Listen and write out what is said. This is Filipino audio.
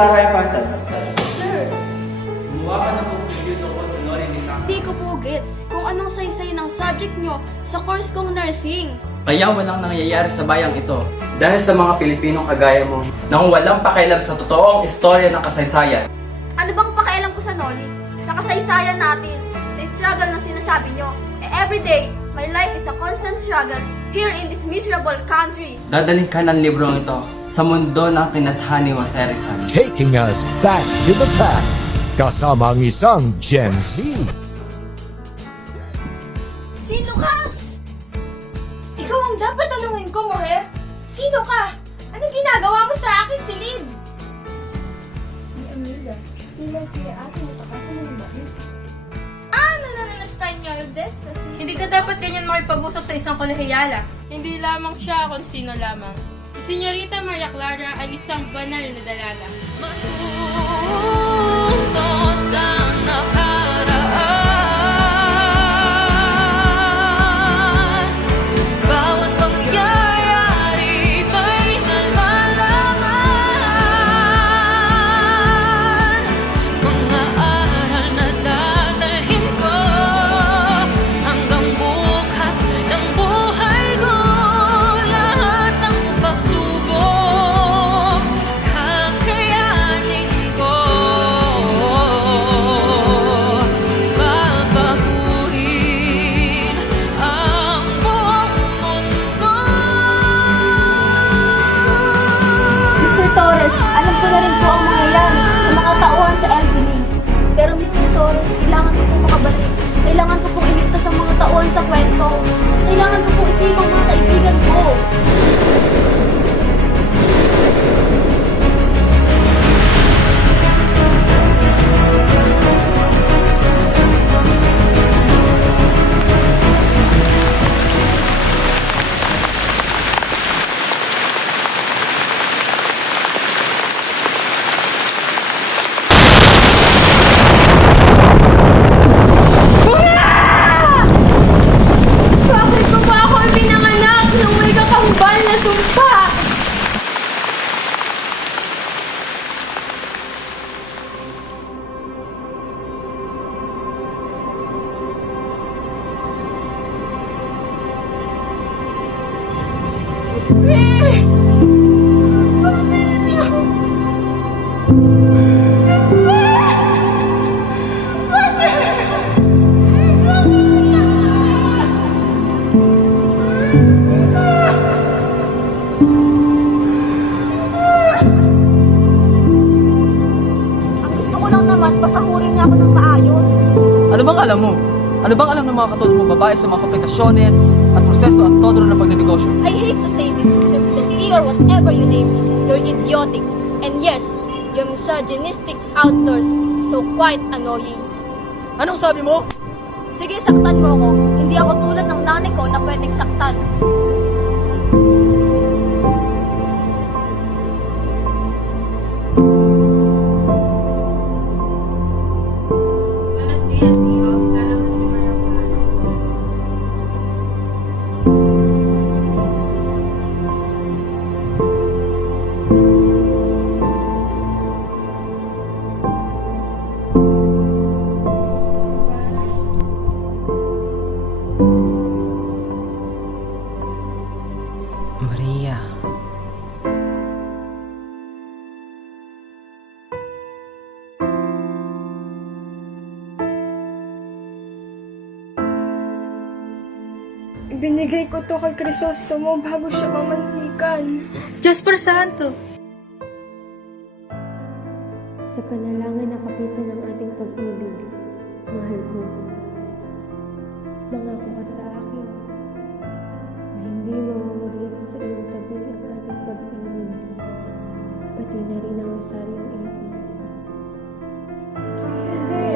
Clara Infantas. Sir, Gumawa ka ng review tungkol sa Noli Me Tangere. di ko po gets kung anong saysay ng subject nyo sa course kong nursing. Kaya walang nangyayari sa bayang ito. Dahil sa mga Pilipinong kagaya mo, nang walang pakialam sa totoong istorya ng kasaysayan. Ano bang pakialam ko sa Noli? Sa kasaysayan natin, sa struggle na sinasabi nyo. Everyday, my life is a constant struggle here in this miserable country. Dadalhin ka ng librong ito sa mundo ng tinadhani mo sa Rizal. Taking us back to the past. Kasama ang isang Gen Z. Sino ka? Ikaw ang dapat tanungin ko, Moher. Sino ka? Anong ginagawa mo sa akin, Silid? Ni Amelia, tila siya ating matakasan ng bakit. Ano na ng Espanyol? Despacito. Hindi ka dapat ganyan makipag-usap sa isang kolehiyala. Hindi lamang siya kung sino lamang. Si Senyorita Maria Clara ay isang banal na dalaga. Matuto sa nakaraan. Bawat pangyayari may nalalaman. Mga aral na dadalhin ko hanggang bukas ng buhay ko. Lahat ng pagsubok kakayanin ko. Babaguhin ang buong mundo. Mr. Torres, alam ko na rin po ang mangyayari sa mga tauhan sa Elbini. Pero Mr. Torres, kailangan ko pong makabalik. Kailangan ko pong iligtas ang mga tauhan sa kwento. Kailangan ko pong isave ang mga kaibigan ko. Bakit mo ba ako pinanganak nung may kakambal na sumpa? Steve! Basilio! Ang gusto ko lang naman, pasahurin niya ako ng maayos. Ano bang alam mo? Ano bang alam ng mga katulad mo babae sa mga komplikasyones at proseso at todo ng pagnenegosyo? I hate to say this, Mr. Fidelity, or whatever you name this. You're idiotic. And yes, you're misogynistic outdoors. So quite annoying. Anong sabi mo? Sige, saktan mo ako. Hindi ako tulad ng nanay ko na pwedeng saktan. Buenos días, hijo. Dalawa si Maria Clara. Maria. Ibinigay ko to kay Crisostomo bago siya mamanhikan. Diyos por santo! Sa panalangin na kapisan ng ating pag-ibig, mahal ko. Mangako ka sa akin na hindi mawawaglit sa iyong tabi ang ating pag-ibig, pati na rin ang rosaryong iyon. Hindi.